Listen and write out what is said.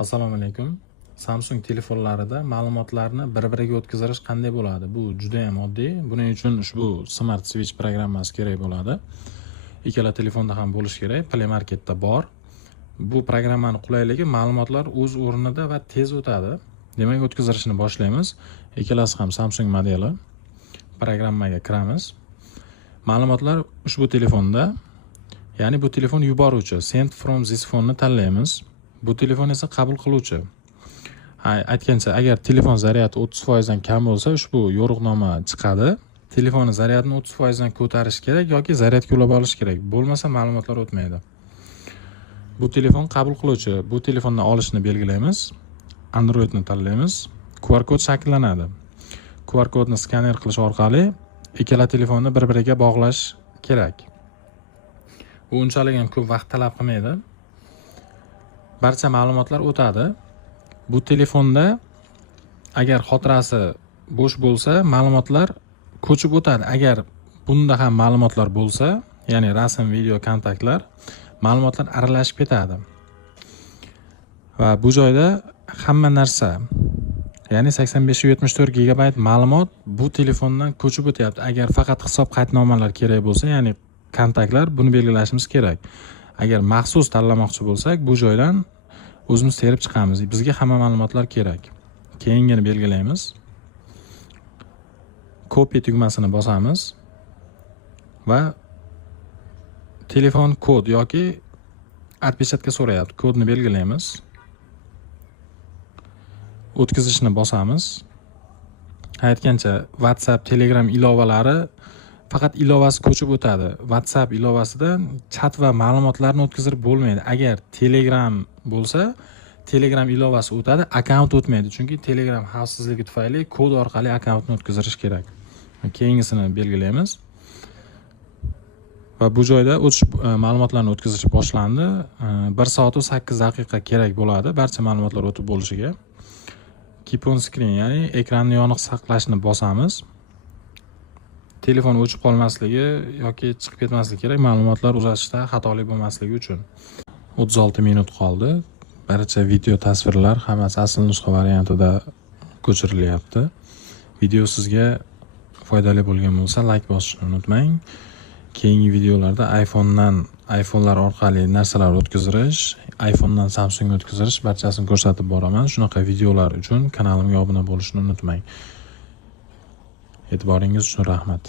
Assalomu alaykum. Samsung telefonlarida ma'lumotlarni bir-biriga o'tkazirish qanday bo'ladi? Bu juda ham oddiy. Buning uchun ushbu Smart Switch programmasi kerak bo'ladi. Ikkala telefonda ham bo'lishi kerak. Play Marketda bor. Bu programmaning qulayligi ma'lumotlar o'z o'rnida va tez o'tadi. Demak, o'tkazishni boshlaymiz. Ikkalasi ham Samsung modeli. Programmaga kiramiz. Ma'lumotlar ushbu telefonda, ya'ni bu telefon yuboruvchi, send from this phone ni tanlaymiz. Bu telefon esa qabul qiluvchi. Aytgancha, agar telefon zaryadi 30% dan kam bo'lsa, ushbu yo'riqnoma chiqadi. Telefonning zaryadini 30% dan ko'tarish kerak yoki zaryadga ulab olish kerak. Bo'lmasa ma'lumotlar o'tmaydi. Bu telefon qabul qiluvchi. Bu telefonni olishni belgilaymiz. Android ni tanlaymiz. QR kod shakllanadi. QR kodni skaner qilish orqali ikkala telefonni bir-biriga bog'lash kerak. Bu unchalik ham ko'p vaqt talab qilmaydi. Barcha ma'lumotlar o'tadi. Bu telefonda agar xotirasi bo'sh bo'lsa, ma'lumotlar ko'chib o'tadi. Agar bunda ham ma'lumotlar bo'lsa, ya'ni rasm, video, kontaktlar, ma'lumotlar aralashib ketadi. Va bu joyda hamma narsa, ya'ni 8574 GB ma'lumot bu telefondan ko'chib o'tyapti. Agar faqat hisob qaydnomalar kerak bo'lsa, ya'ni kontaktlar, buni belgilashimiz kerak. Agar maxsus tanlamoqchi bo'lsak, bu joydan o'zimiz terib chiqamiz. Bizga hamma ma'lumotlar kerak. Keyingini belgilaymiz. Copy tugmasini bosamiz va telefon kod yoki отпечатка so'rayapti. Kodni belgilaymiz. O'tkazishni bosamiz. Aytgancha, WhatsApp, Telegram ilovalari faqat ilovasi ko'chib o'tadi. WhatsApp ilovasidan chat va ma'lumotlarni o'tkazib bo'lmaydi. Agar Telegram bo'lsa, Telegram ilovasi o'tadi, akkaunt o'tmaydi. Chunki Telegram xavfsizligi tufayli kod orqali akkauntni o'tkazish kerak. Keyingisini belgilaymiz. Va bu joyda ma'lumotlarni o'tkazish boshlandi. 1 soat va 8 daqiqa kerak bo'ladi barcha ma'lumotlar o'tib bo'lishiga. Keep on screen, ya'ni ekranni yoniq saqlashni bosamiz. Telefon o'chib qolmasligi yoki chiqib ketmasligi kerak, ma'lumotlar uzatishda xatolik bo'lmasligi uchun. 36 minut qoldi. Barcha video tasvirlar hammasi asl nusxa variantida ko'chirilyapti. Video sizga foydali bo'lgan bo'lsa, like bosishni unutmang. Keyingi videolarda iPhone'lar orqali narsalar o'tkazish, iPhone'dan Samsung o'tkazish barchasini ko'rsatib boraman. Shunaqa videolar uchun kanalimga obuna bo'lishni unutmang. E'tiboringiz uchun rahmat.